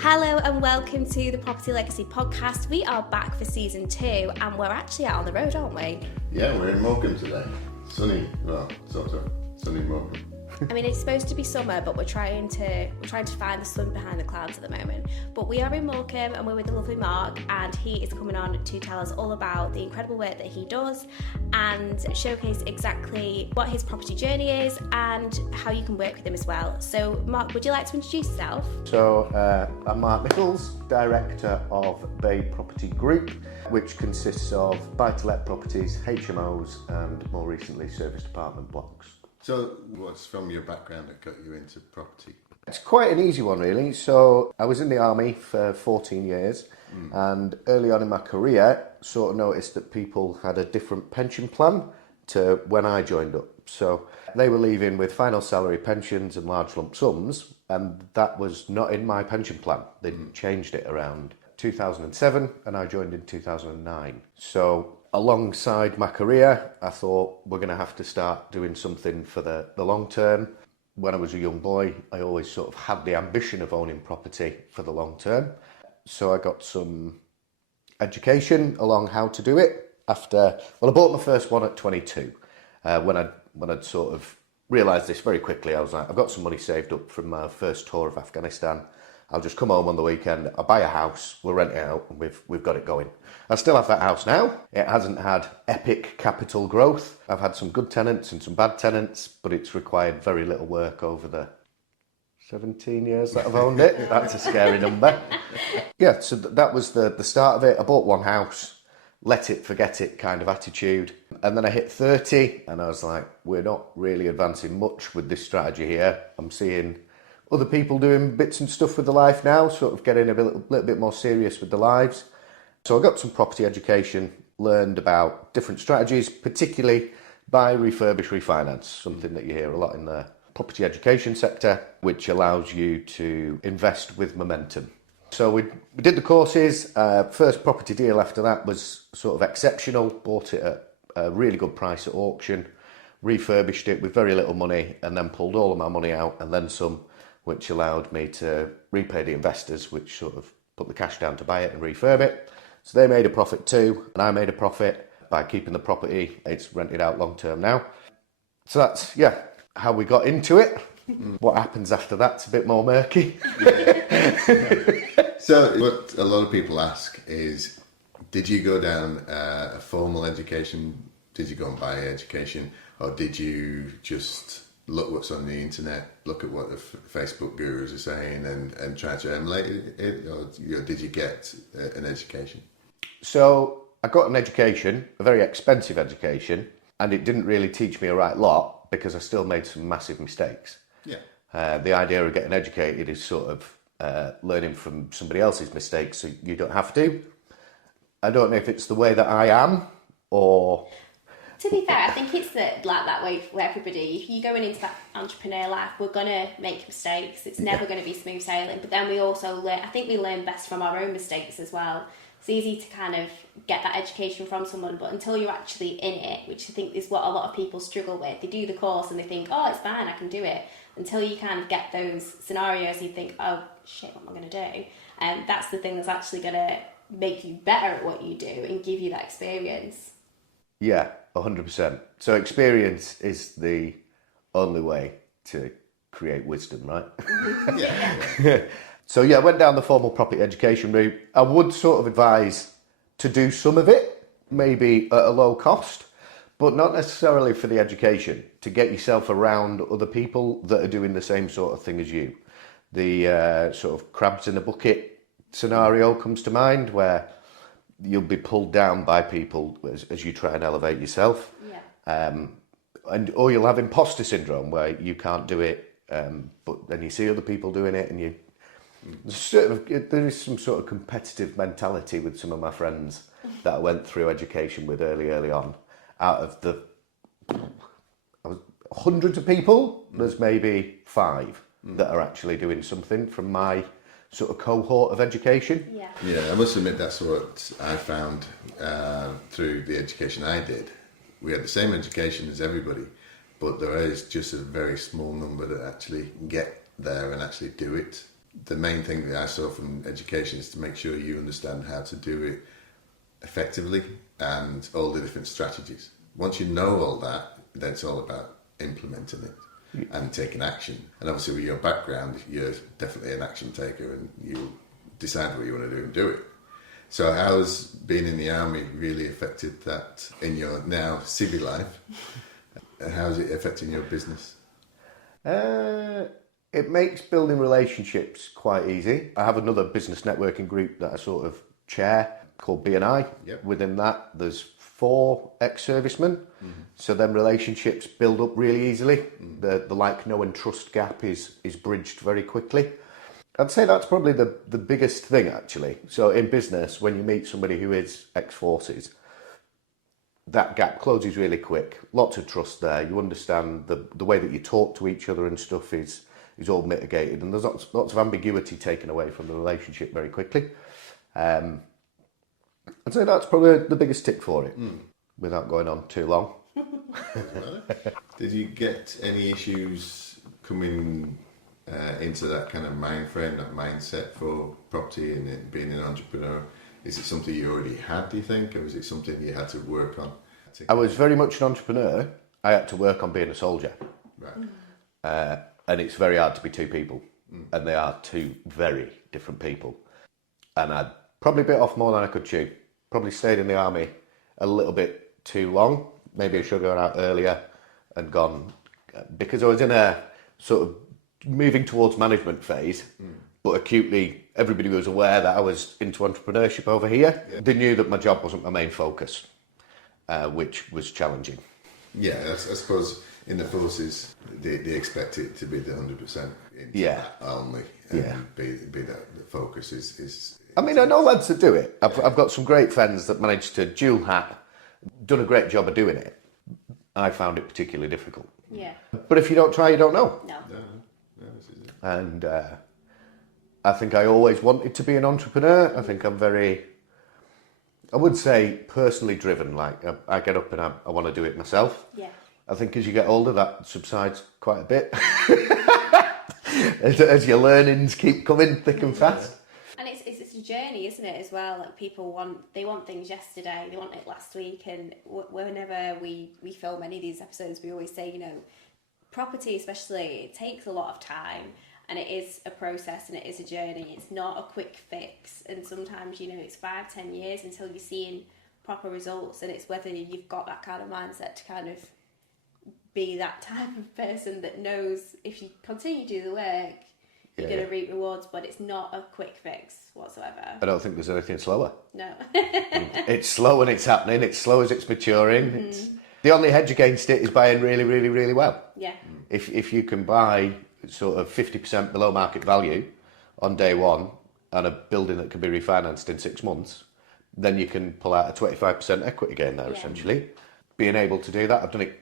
Hello and welcome to the Property Legacy Podcast. We are back for season 2 and we're actually out on the road, aren't we? Yeah, we're in Morecambe today. Sunny, well, sort of sunny Morecambe. I mean, it's supposed to be summer, but we're trying to find the sun behind the clouds at the moment. But we are in Morecambe and we're with the lovely Mark, and he is coming on to tell us all about the incredible work that he does and showcase exactly what his property journey is and how you can work with him as well. So Mark, would you like to introduce yourself? So I'm Mark Nicholls, Director of Bay Property Group, which consists of buy-to-let properties, HMOs and more recently serviced apartment blocks. So what's from your background that got you into property? It's quite an easy one really. So I was in the army for 14 years and early on in my career sort of noticed that people had a different pension plan to when I joined up. So they were leaving with final salary pensions and large lump sums, and that was not in my pension plan. They'd changed it around 2007 and I joined in 2009. So alongside my career, I thought we're going to have to start doing something for the long term. When I was a young boy, I always sort of had the ambition of owning property for the long term. So I got some education along how to do it I bought my first one at 22. When I'd sort of realised this very quickly, I was like, I've got some money saved up from my first tour of Afghanistan. I'll just come home on the weekend, I'll buy a house, we'll rent it out, and we've got it going. I still have that house now. It hasn't had epic capital growth. I've had some good tenants and some bad tenants, but it's required very little work over the 17 years that I've owned it. That's a scary number. Yeah, so that was the start of it. I bought one house, let it, forget it kind of attitude. And then I hit 30 and I was like, we're not really advancing much with this strategy here. I'm seeing other people doing bits and stuff with their life now, sort of getting a little bit more serious with their lives. So I got some property education, learned about different strategies, particularly buy, refurbish, refinance, something that you hear a lot in the property education sector, which allows you to invest with momentum. So we did the courses. First property deal after that was sort of exceptional, bought it at a really good price at auction, refurbished it with very little money, and then pulled all of my money out and then some, which allowed me to repay the investors, which sort of put the cash down to buy it and refurb it. So they made a profit too, and I made a profit by keeping the property. It's rented out long term now. So that's, how we got into it. What happens after that's a bit more murky. So what a lot of people ask is, did you go down a formal education? Did you go and buy education? Or did you just look what's on the internet, look at what the Facebook gurus are saying and try to emulate it? Or did you get an education? So I got an education, a very expensive education, and it didn't really teach me a right lot because I still made some massive mistakes. Yeah. The idea of getting educated is sort of learning from somebody else's mistakes so you don't have to. I don't know if it's the way that I am or... To be fair, I think it's like that way for everybody. If you're going into that entrepreneur life, we're going to make mistakes. It's never going to be smooth sailing. But then we also learn, I think we learn best from our own mistakes as well. It's easy to kind of get that education from someone, but until you're actually in it, which I think is what a lot of people struggle with. They do the course and they think, oh, it's fine, I can do it. Until you kind of get those scenarios, you think, oh, shit, what am I going to do? And that's the thing that's actually going to make you better at what you do and give you that experience. Yeah, 100%. So experience is the only way to create wisdom, right? Yeah. So I went down the formal property education route. I would sort of advise to do some of it, maybe at a low cost, but not necessarily for the education, to get yourself around other people that are doing the same sort of thing as you. The sort of crabs in a bucket scenario comes to mind, where you'll be pulled down by people as you try and elevate yourself. Yeah. Or you'll have imposter syndrome where you can't do it, but then you see other people doing it and there is some sort of competitive mentality with some of my friends that I went through education with early on. Out of the hundreds of people, there's maybe 5 that are actually doing something from my sort of cohort of education. Yeah, I must admit that's what I found through the education I did. We had the same education as everybody, but there is just a very small number that actually get there and actually do it. the main thing that I saw from education is to make sure you understand how to do it effectively and all the different strategies. Once you know all that, then it's all about implementing it and taking action. And obviously with your background, you're definitely an action taker and you decide what you want to do and do it. So how's being in the army really affected that in your now civil life? And how's it affecting your business? It makes building relationships quite easy. I have another business networking group that I sort of chair called BNI. Yep. Within that, there's 4 ex-servicemen. So then relationships build up really easily. The like, know and trust gap is bridged very quickly. I'd say that's probably the biggest thing, actually. So in business, when you meet somebody who is ex-forces, that gap closes really quick. Lots of trust there. You understand the way that you talk to each other and stuff is all mitigated, and there's lots of ambiguity taken away from the relationship very quickly. I'd say that's probably the biggest tick for it, without going on too long. Did you get any issues coming into that kind of mind frame, that mindset for property and it being an entrepreneur? Is it something you already had, do you think, or is it something you had to work on? I was very much an entrepreneur. I had to work on being a soldier. Right. And it's very hard to be 2 people. And they are 2 very different people. And I'd probably bit off more than I could chew. Probably stayed in the army a little bit too long. Maybe I should have gone out earlier and gone, because I was in a sort of moving towards management phase, but acutely everybody was aware that I was into entrepreneurship over here. Yeah. They knew that my job wasn't my main focus, which was challenging. Yeah, I suppose in the forces, they expect it to be the 100% that only, and be that the focus is. I mean, I know lads that do it. I've got some great friends that managed to dual hat, done a great job of doing it. I found it particularly difficult. Yeah. But if you don't try, you don't know. No. This is it. And I think I always wanted to be an entrepreneur. I think I'm very, I would say, personally driven. Like, I get up and I want to do it myself. Yeah. I think as you get older, that subsides quite a bit. as your learnings keep coming thick and fast. And it's a journey, isn't it, as well? Like, people want things yesterday, they want it last week, and whenever we film any of these episodes, we always say, property especially, it takes a lot of time, and it is a process and it is a journey. It's not a quick fix, and sometimes it's 5-10 years until you're seeing proper results, and it's whether you've got that kind of mindset to kind of be that type of person that knows if you continue to do the work, you're going to reap rewards, but it's not a quick fix whatsoever. I don't think there's anything slower. No. It's slow and it's happening. It's slow as it's maturing. The only hedge against it is buying really, really, really well. Yeah. If you can buy sort of 50% below market value on day one and a building that can be refinanced in 6 months, then you can pull out a 25% equity gain there, essentially. Being able to do that, I've done it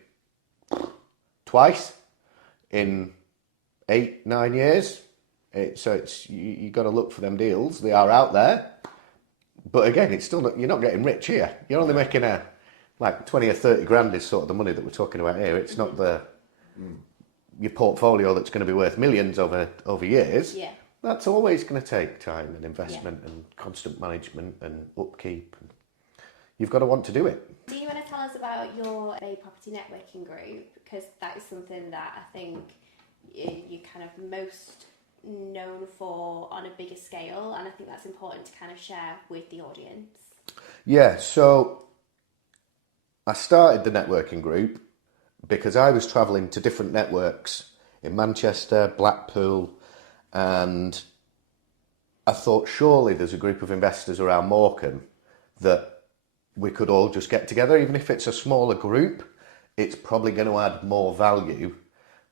twice in 8-9 years. So you got to look for them deals. They are out there, but again, it's still not, you're not getting rich here. You're only making like 20 or 30 grand is sort of the money that we're talking about here. It's not your portfolio that's going to be worth millions over years. Yeah. That's always going to take time and investment and constant management and upkeep. And you've got to want to do it. Do you want to tell us about your Bay Property Networking Group? Because that is something that I think you're kind of most known for on a bigger scale, and I think that's important to kind of share with the audience. Yeah, so I started the networking group because I was travelling to different networks in Manchester, Blackpool, and I thought surely there's a group of investors around Morecambe that we could all just get together. Even if it's a smaller group, it's probably going to add more value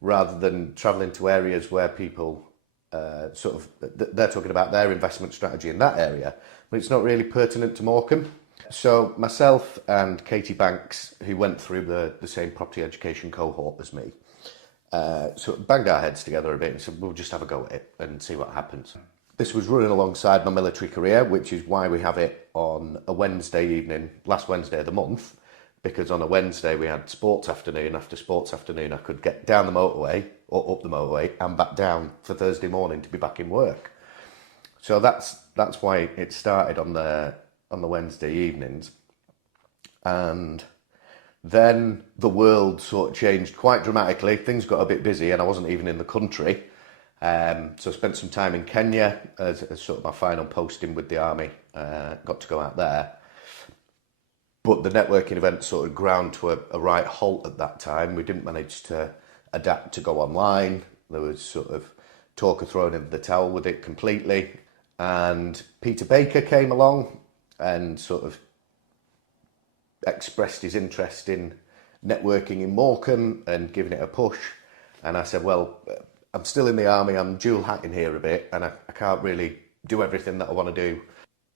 rather than travelling to areas where people they're talking about their investment strategy in that area, but it's not really pertinent to Morecambe. So myself and Katie Banks, who went through the same property education cohort as me, sort of banged our heads together a bit and said, we'll just have a go at it and see what happens. This was running alongside my military career, which is why we have it on a Wednesday evening, last Wednesday of the month, because on a Wednesday we had sports afternoon. After sports afternoon, I could get down the motorway or up the motorway and back down for Thursday morning to be back in work. So that's why it started on the Wednesday evenings, and then the world sort of changed quite dramatically. Things got a bit busy, and I wasn't even in the country. So I spent some time in Kenya as sort of my final posting with the army. Got to go out there. But the networking event sort of ground to a right halt at that time. We didn't manage to adapt to go online. There was sort of talk of throwing in the towel with it completely. And Peter Baker came along and sort of expressed his interest in networking in Morecambe and giving it a push. And I said, well, I'm still in the army, I'm dual hatting here a bit, and I can't really do everything that I want to do.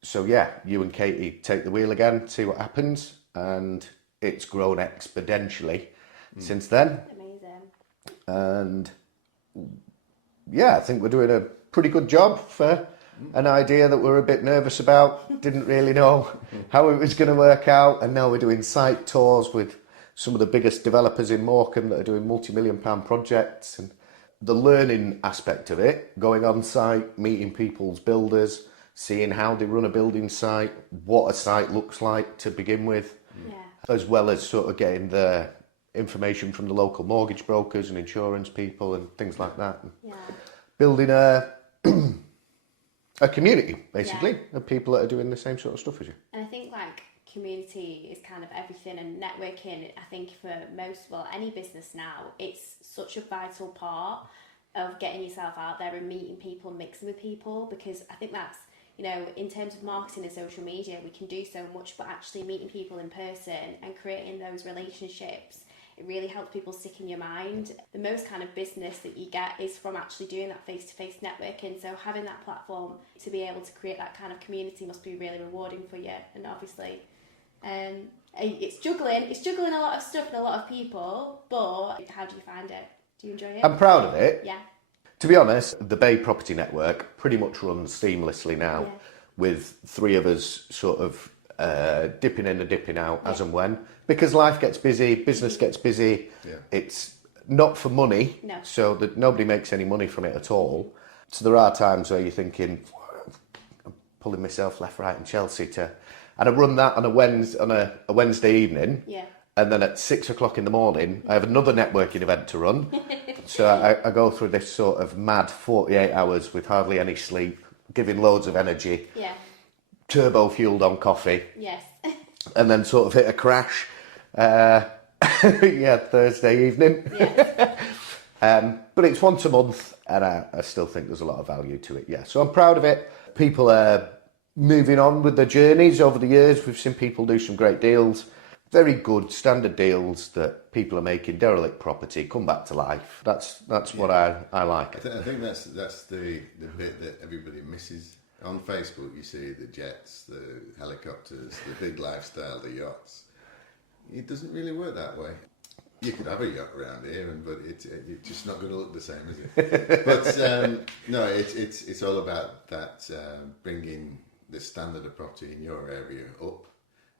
So yeah, you and Katie take the wheel again, see what happens, and it's grown exponentially since then. Amazing. And yeah, I think we're doing a pretty good job for an idea that we're a bit nervous about, didn't really know how it was going to work out, and now we're doing site tours with some of the biggest developers in Morecambe that are doing multi-million-pound projects, and the learning aspect of it, going on site, meeting people's builders, seeing how they run a building site, what a site looks like to begin with, as well as sort of getting the information from the local mortgage brokers and insurance people and things like that. Yeah. Building a community, basically, of people that are doing the same sort of stuff as you. And I think like community is kind of everything, and networking, I think for any business now, it's such a vital part of getting yourself out there and meeting people, mixing with people, because I think that's, in terms of marketing and social media, we can do so much, but actually meeting people in person and creating those relationships, it really helps people stick in your mind. The most kind of business that you get is from actually doing that face-to-face networking. So having that platform to be able to create that kind of community must be really rewarding for you. And obviously, it's juggling a lot of stuff and a lot of people, but how do you find it? Do you enjoy it? I'm proud of it. Yeah. To be honest, the Bay Property Network pretty much runs seamlessly now, with three of us sort of dipping in and dipping out as and when, because life gets busy, business gets busy. It's not for money, so that nobody makes any money from it at all. So there are times where you're thinking, I'm pulling myself left, right and Chelsea and I run that on a Wednesday evening, and then at 6 o'clock in the morning I have another networking event to run. So I go through this sort of mad 48 hours with hardly any sleep, giving loads of energy, turbo fueled on coffee, and then sort of hit a crash Thursday evening. But it's once a month, and I still think there's a lot of value to it. So I'm proud of it. People are moving on with their journeys over the years. We've seen people do some great deals, very good standard deals that people are making. Derelict property come back to life. That's what I like. I think that's the bit that everybody misses. On Facebook you see the jets, the helicopters, the big lifestyle, the yachts. It doesn't really work that way. You could have a yacht around here, but it's just not going to look the same, is it? But no, it's all about that bringing the standard of property in your area up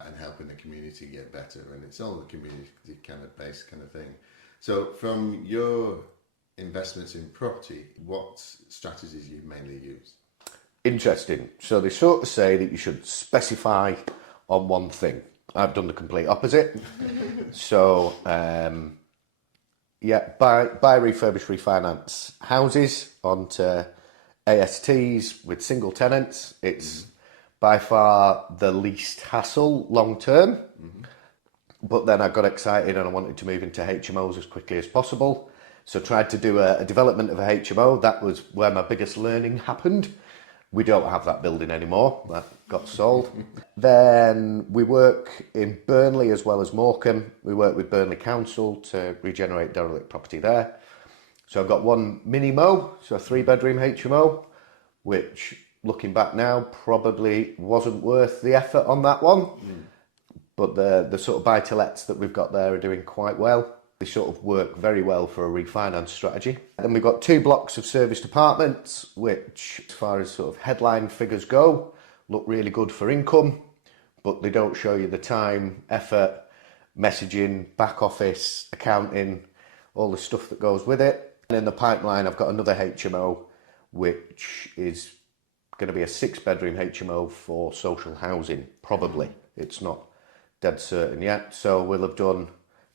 and helping the community get better, and it's all the community kind of based kind of thing. So from your investments in property, what strategies you mainly use? Interesting. So they sort of say that you should specify on one thing. I've done the complete opposite. So buy, refurbish, refinance houses onto ASTs with single tenants. It's by far the least hassle long term. But then I got excited and I wanted to move into HMOs as quickly as possible. So tried to do a development of a HMO. That was where my biggest learning happened. We don't have that building anymore. That got sold. Then we work in Burnley as well as Morecambe. We work with Burnley Council to regenerate derelict property there. So I've got one mini-mo, so a 3-bedroom HMO, which looking back now probably wasn't worth the effort on that one. But the sort of buy-to-lets that we've got there are doing quite well. They sort of work very well for a refinance strategy. Then we've got 2 blocks of serviced apartments, which, as far as sort of headline figures go, look really good for income, but they don't show you the time, effort, messaging, back office, accounting, all the stuff that goes with it. And in the pipeline, I've got another HMO, which is going to be a 6-bedroom HMO for social housing, probably. It's not dead certain yet. So we'll have done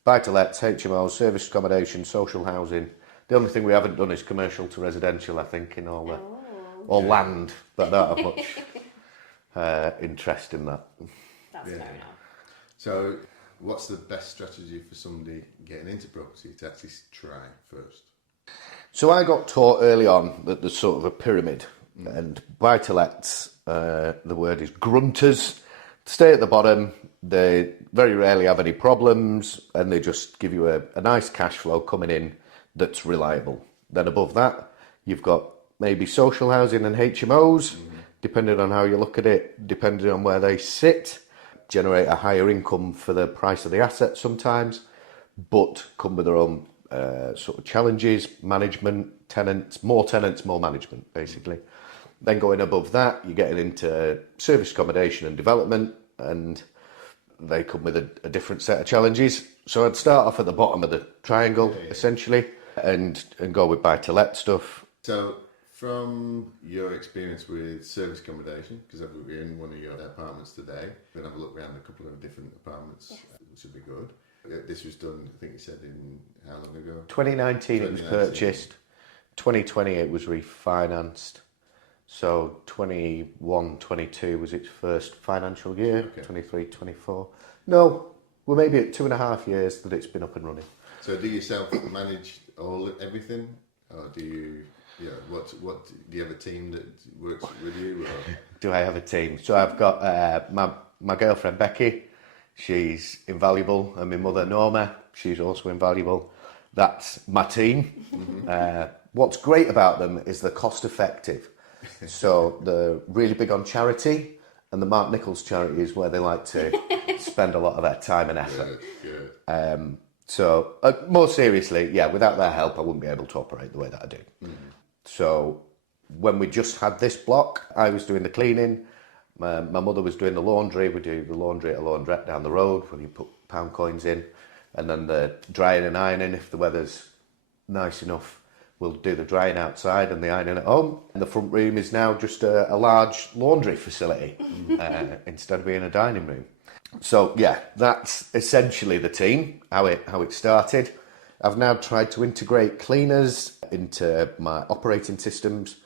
buy-to-lets, HMOs, service accommodation, social housing. The only thing we haven't done is commercial to residential, I think, in all the... Or land, but I don't have much interest in that. That's fair enough. So, what's the best strategy for somebody getting into property to actually try first? So I got taught early on that there's sort of a pyramid, and buy-to-lets, the word is grunters, stay at the bottom. They very rarely have any problems, and they just give you a nice cash flow coming in that's reliable. Then above that, you've got maybe social housing and HMOs, depending on how you look at it, depending on where they sit, generate a higher income for the price of the asset sometimes, but come with their own sort of challenges, management, tenants, more management, basically. Then going above that, you're getting into service accommodation and development, and they come with a different set of challenges. So I'd start off at the bottom of the triangle, essentially, and go with buy-to-let stuff. So, from your experience with service accommodation, because we're in one of your apartments today, we're going to have a look around a couple of different apartments, which would be good. This was done, I think you said, in how long ago? 2019 it was purchased, 2020 it was refinanced, so 21-22 was its first financial year, 23-24. No, we're maybe at 2.5 years that it's been up and running. So do you self-manage everything, or do you... Yeah, what do you have a team that works with you? Or? Do I have a team? So I've got my girlfriend Becky, she's invaluable, and my mother Norma, she's also invaluable. That's my team. What's great about them is they're cost effective. So they're really big on charity, and the Mark Nicholls charity is where they like to spend a lot of their time and effort. Good. So more seriously, yeah, without their help I wouldn't be able to operate the way that I do. So when we just had this block, I was doing the cleaning, my mother was doing the laundry. We do the laundry at a laundrette down the road where you put pound coins in, and then the drying and ironing, if the weather's nice enough, we'll do the drying outside and the ironing at home. And the front room is now just a large laundry facility instead of being a dining room. So yeah, that's essentially the team, how it started. I've now tried to integrate cleaners into my operating systems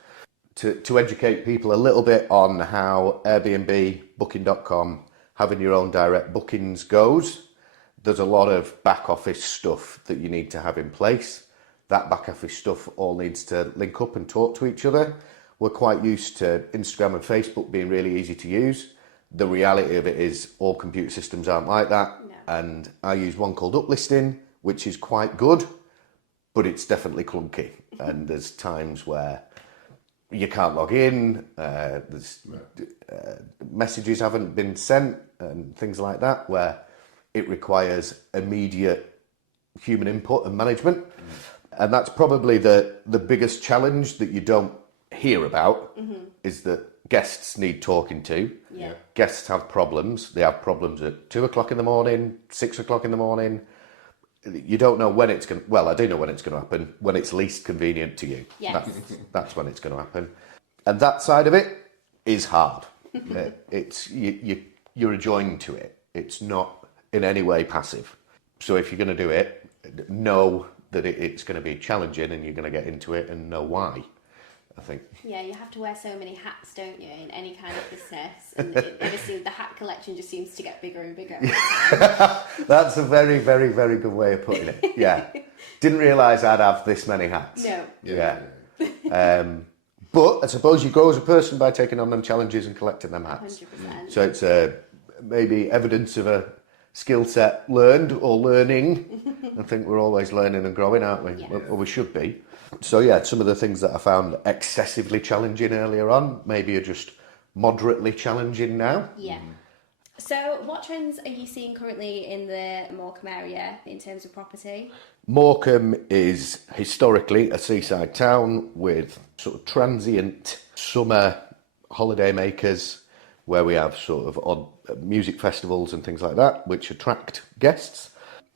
to educate people a little bit on how Airbnb, Booking.com, having your own direct bookings goes. There's a lot of back office stuff that you need to have in place. That back office stuff all needs to link up and talk to each other. We're quite used to Instagram and Facebook being really easy to use. The reality of it is all computer systems aren't like that. No. And I use one called Uplisting, which is quite good, but it's definitely clunky. And there's times where you can't log in, messages haven't been sent and things like that, where it requires immediate human input and management. And that's probably the biggest challenge that you don't hear about, is that guests need talking to. Yeah. Guests have problems. They have problems at 2 o'clock in the morning, 6 o'clock in the morning. You don't know when it's going to... Well, I do know when it's going to happen, when it's least convenient to you. Yes. That's when it's going to happen. And that side of it is hard. You're adjoined to it. It's not in any way passive. So if you're going to do it, know that it's going to be challenging and you're going to get into it and know why, I think. Yeah, you have to wear so many hats, don't you, in any kind of business? And obviously the hat collection just seems to get bigger and bigger. That's a very, very, very good way of putting it. Yeah. Didn't realise I'd have this many hats. No. Yeah. But I suppose you grow as a person by taking on them challenges and collecting them hats. 100%. So it's maybe evidence of a skill set learned or learning. I think we're always learning and growing, aren't we? Yeah. Well, we should be. So yeah, some of the things that I found excessively challenging earlier on maybe are just moderately challenging now. Yeah. So what trends are you seeing currently in the Morecambe area in terms of property? Morecambe is historically a seaside town with sort of transient summer holiday makers, where we have sort of odd music festivals and things like that, which attract guests.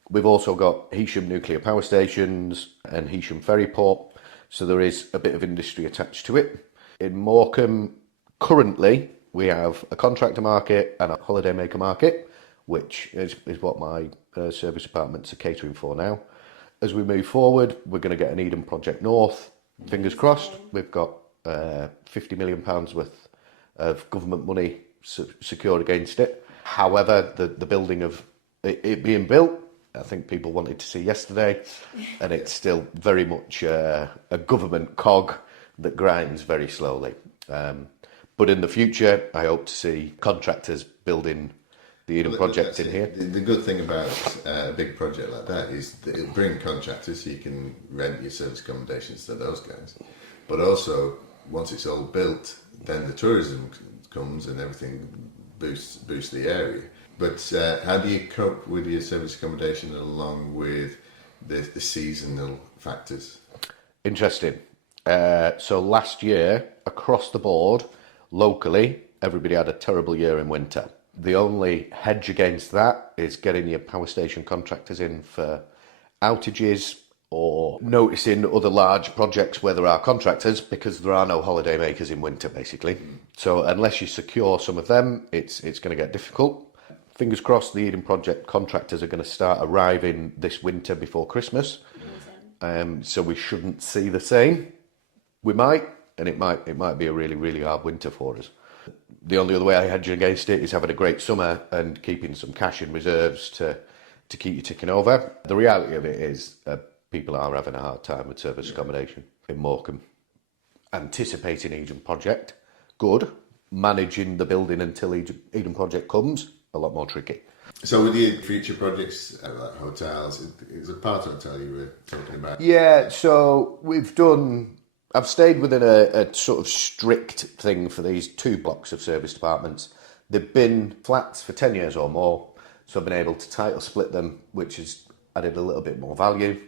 We've also got Heysham nuclear power stations and Heysham ferry port, so there is a bit of industry attached to it. In Morecambe, Currently, we have a contractor market and a holidaymaker market, which is what my service departments are catering for now. As we move forward, we're going to get an Eden Project North. Fingers crossed. We've got £50 million worth of government money secured against it. However, the building of it being built, I think people wanted to see yesterday, and it's still very much a government cog that grinds very slowly. But in the future, I hope to see contractors building the Eden project in here. The good thing about a big project like that is that it'll bring contractors so you can rent your service accommodations to those guys. But also, once it's all built, then the tourism comes and everything boosts the area. But how do you cope with your service accommodation along with the seasonal factors? Interesting. So last year, across the board, locally, everybody had a terrible year in winter. The only hedge against that is getting your power station contractors in for outages or noticing other large projects where there are contractors, because there are no holiday makers in winter, basically. So unless you secure some of them, it's going to get difficult. Fingers crossed the Eden Project contractors are going to start arriving this winter before Christmas. So we shouldn't see the same. We might, and it might be a really, really hard winter for us. The only other way I hedge against it is having a great summer and keeping some cash in reserves to keep you ticking over. The reality of it is people are having a hard time with service accommodation in Morecambe. Anticipating Eden Project, good. Managing the building until Eden Project comes, a lot more tricky. So with your future projects, like hotels, it's a part hotel you were talking about? Yeah, so I've stayed within a sort of strict thing for these 2 blocks of service departments. They've been flats for 10 years or more, so I've been able to title split them, which has added a little bit more value.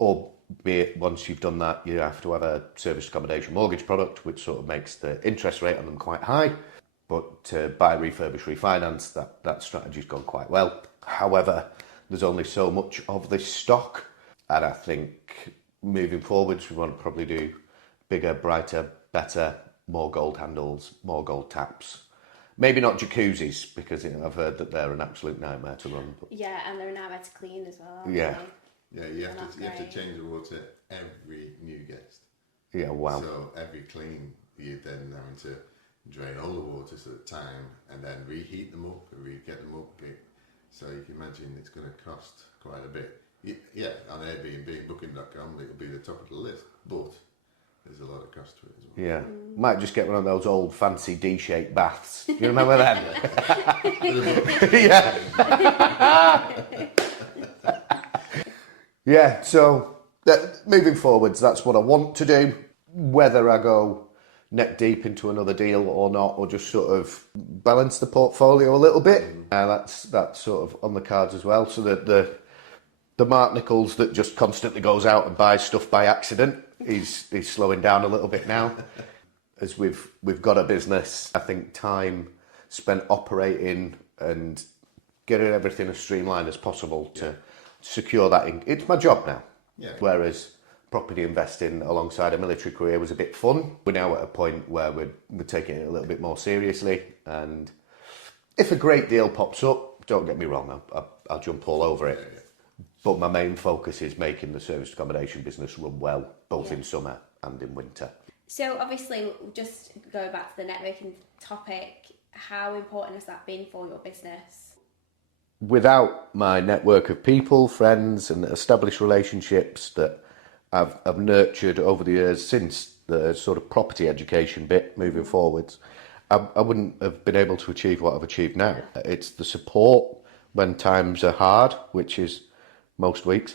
Albeit once you've done that, you have to have a service accommodation mortgage product, which sort of makes the interest rate on them quite high. But to buy, refurbish, refinance, that strategy's gone quite well. However, there's only so much of this stock, and I think moving forwards we want to probably do bigger, brighter, better, more gold handles, more gold taps. Maybe not jacuzzis, because I've heard that they're an absolute nightmare to run. But... Yeah, and they're a nightmare to clean as well. Yeah. Yeah, you have to change the water every new guest. Yeah, wow. So every clean, you're then having to drain all the waters at a time and then reheat them up and get them up. So you can imagine it's going to cost quite a bit. Yeah, on Airbnb, Booking.com, it'll be the top of the list, but there's a lot of cost to it as well. Yeah, might just get one of those old fancy D-shaped baths. Do you remember them? Yeah. Yeah, so moving forwards, that's what I want to do. Whether I go neck deep into another deal or not, or just sort of balance the portfolio a little bit, that's sort of on the cards as well. So that the Mark Nicholls that just constantly goes out and buys stuff by accident, he's slowing down a little bit now. As we've got a business, I think time spent operating and getting everything as streamlined as possible to secure that. It's my job now. Yeah. Whereas property investing alongside a military career was a bit fun. We're now at a point where we're taking it a little bit more seriously. And if a great deal pops up, don't get me wrong, I'll jump all over it. Yeah. But my main focus is making the service accommodation business run well, both in summer and in winter. So obviously, just going back to the networking topic, how important has that been for your business? Without my network of people, friends and established relationships that I've nurtured over the years since the sort of property education bit moving forwards, I wouldn't have been able to achieve what I've achieved now. It's the support when times are hard, which is most weeks.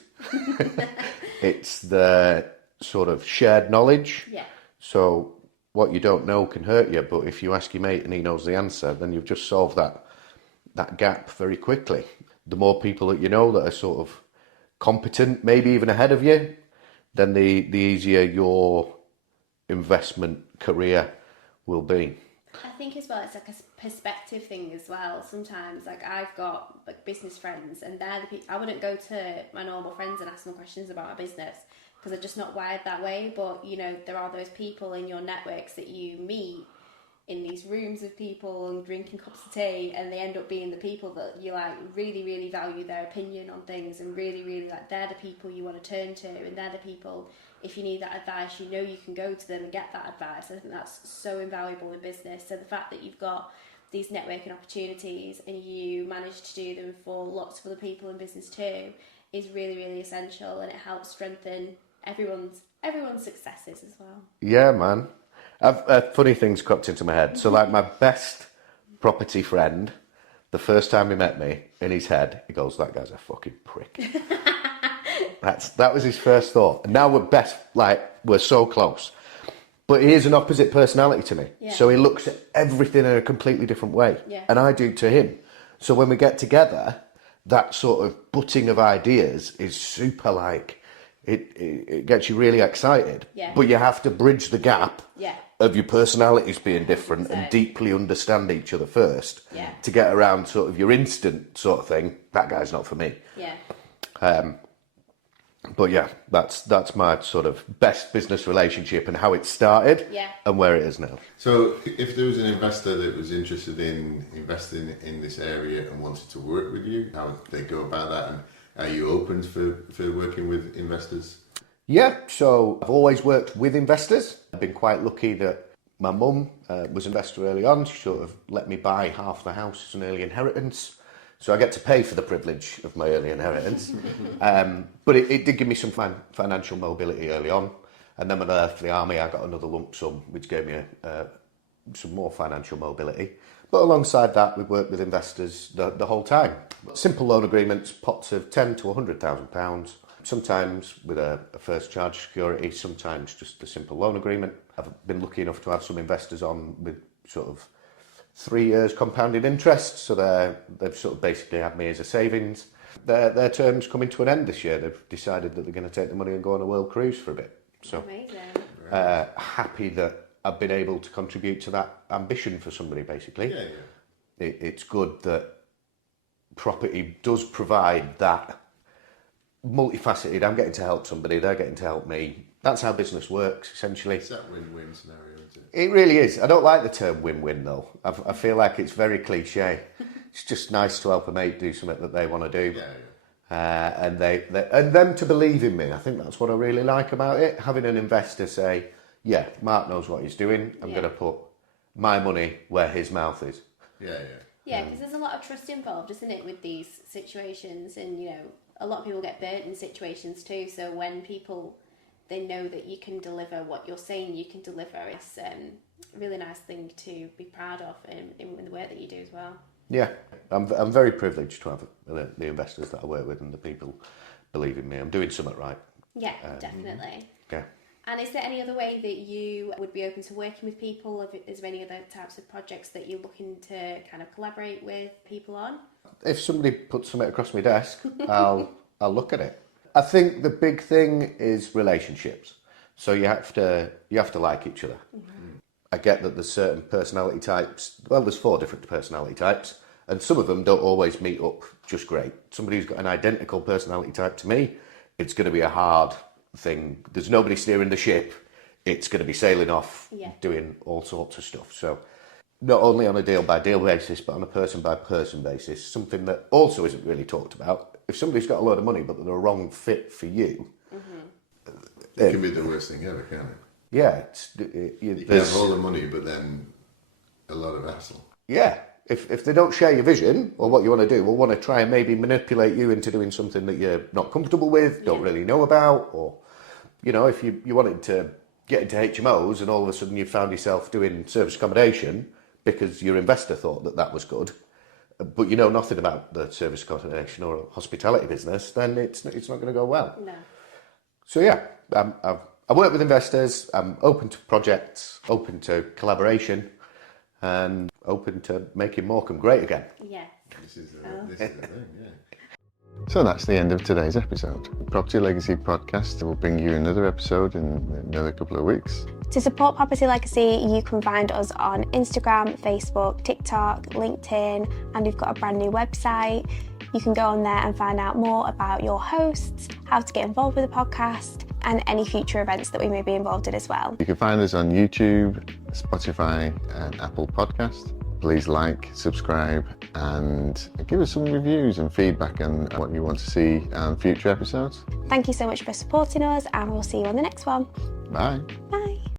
It's the sort of shared knowledge. Yeah. So what you don't know can hurt you, but if you ask your mate and he knows the answer, then you've just solved that gap very quickly. The more people that you know that are sort of competent, maybe even ahead of you, then the easier your investment career will be. I think as well, it's like a perspective thing as well. Sometimes, like I've got like business friends, and they're the people. I wouldn't go to my normal friends and ask them questions about my business because I'm just not wired that way. But you know, there are those people in your networks that you meet in these rooms of people and drinking cups of tea, and they end up being the people that you like really, really value their opinion on things, and really, really like they're the people you want to turn to, and they're the people, if you need that advice, you know you can go to them and get that advice. I think that's so invaluable in business. So the fact that you've got these networking opportunities and you manage to do them for lots of other people in business too is really, really essential, and it helps strengthen everyone's successes as well. Yeah, man. Funny things cropped into my head. So, like, my best property friend, the first time he met me, in his head, he goes, "That guy's a fucking prick." That was his first thought. And now we're so close. But he is an opposite personality to me. Yeah. So he looks at everything in a completely different way. Yeah. And I do to him. So when we get together, that sort of butting of ideas is super like, it gets you really excited. Yeah. But you have to bridge the gap of your personalities being different and deeply understand each other first to get around sort of your instant sort of thing. That guy's not for me. Yeah. But yeah, that's my sort of best business relationship and how it started and where it is now. So if there was an investor that was interested in investing in this area and wanted to work with you, how would they go about that? And are you open for working with investors? Yeah, so I've always worked with investors. I've been quite lucky that my mum was an investor early on. She sort of let me buy half the house as an early inheritance. So I get to pay for the privilege of my early inheritance. But it did give me some financial mobility early on. And then when I left the army, I got another lump sum, which gave me some more financial mobility. But alongside that, we've worked with investors the whole time. Simple loan agreements, pots of £10,000 to £100,000, sometimes with a first charge security, sometimes just a simple loan agreement. I've been lucky enough to have some investors on with sort of 3 years compounded interest, so they've sort of basically had me as a savings. Their term's coming to an end this year. They've decided that they're going to take the money and go on a world cruise for a bit. So happy that I've been able to contribute to that ambition for somebody, basically. It's good that property does provide that multifaceted. I'm getting to help somebody, they're getting to help me. That's how business works, essentially. It's that win-win scenario, isn't it? It really is. I don't like the term win-win, though. I feel like it's very cliche. It's just nice to help a mate do something that they want to do. And and them to believe in me. I think that's what I really like about it. Having an investor say, yeah, Mark knows what he's doing. I'm going to put my money where his mouth is. Yeah, because there's a lot of trust involved, isn't it, with these situations? And, you know, a lot of people get burnt in situations too. So when people, they know that you can deliver what you're saying you can deliver, it's a really nice thing to be proud of in the work that you do as well. Yeah, I'm very privileged to have the investors that I work with and the people believe in me. I'm doing something right. Yeah, definitely. Yeah. And is there any other way that you would be open to working with people? Is there any other types of projects that you're looking to kind of collaborate with people on? If somebody puts something across my desk, I'll look at it. I think the big thing is relationships. So you have to like each other. Mm-hmm. I get that there's certain personality types. Well, there's 4 different personality types, and some of them don't always meet up just great. Somebody who's got an identical personality type to me, it's going to be a hard thing. There's nobody steering the ship. It's going to be sailing off, doing all sorts of stuff. So not only on a deal-by-deal basis, but on a person-by-person basis, something that also isn't really talked about. If somebody's got a load of money, but they're a wrong fit for you... It can be the worst thing ever, can't it? Yeah. You can have all the money, but then a lot of hassle. Yeah. If they don't share your vision or what you want to do, will want to try and maybe manipulate you into doing something that you're not comfortable with, don't really know about, or, you know, if you wanted to get into HMOs and all of a sudden you found yourself doing service accommodation because your investor thought that was good, but you know nothing about the service accommodation or hospitality business, then it's not going to go well. No. So yeah, I work with investors, I'm open to projects, open to collaboration, and open to making Morecambe great again. Yeah. This is the thing, yeah. So that's the end of today's episode. Property Legacy Podcast will bring you another episode in another couple of weeks. To support Property Legacy, you can find us on Instagram, Facebook, TikTok, LinkedIn, and we've got a brand new website. You can go on there and find out more about your hosts, how to get involved with the podcast, and any future events that we may be involved in as well. You can find us on YouTube, Spotify and Apple Podcast. Please like, subscribe and give us some reviews and feedback on what you want to see on future episodes. Thank you so much for supporting us, and we'll see you on the next one. Bye. Bye.